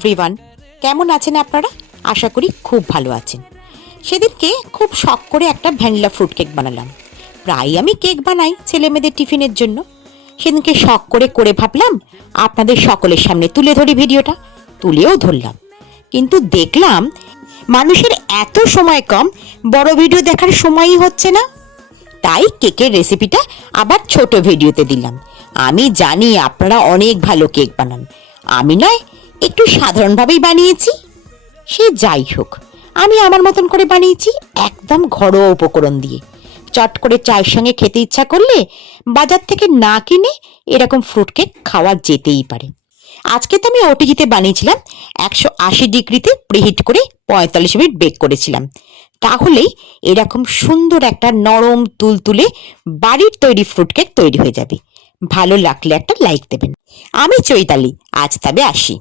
Everyone, কেমন আছেন আপনারা? আশা করি খুব ভালো আছেন। সেদিনকে খুব শখ করে একটা ভ্যানিলা ফ্রুট কেক বানালাম। প্রায় আমি কেক বানাই ছেলে মেয়েদের টিফিনের জন্য। সেদিনকে শখ করে ভাবলাম আপনাদের সকলের সামনে তুলে ধরি ভিডিওটা। তুলেও ধরলাম, কিন্তু দেখলাম মানুষের এত সময় কম, বড় ভিডিও দেখার সময়ই হচ্ছে না। তাই কেকের রেসিপিটা আবার ছোট ভিডিওতে দিলাম। আমি জানি আপনারা অনেক ভালো কেক বানান, আমি নয় একটু সাধারণভাবেই বানিয়েছি। সে যাই হোক, আমি আমার মতন করে বানিয়েছি, একদম ঘরোয়া উপকরণ দিয়ে। চট করে চায়ের সঙ্গে খেতে ইচ্ছা করলে বাজার থেকে না কিনে এরকম ফ্রুট কেক খাওয়া যেতেই পারে। আজকে তো আমি ওটিজিতে বানিয়েছিলাম, 180 ডিগ্রিতে প্রিহিট করে 45 মিনিট বেক করেছিলাম। তাহলেই এরকম সুন্দর একটা নরম তুলতুলে বাড়ির তৈরি ফ্রুট কেক তৈরি হয়ে যাবে। ভালো লাগলে একটা লাইক দেবেন। আমি চৈতালি, আজ তবে আসি।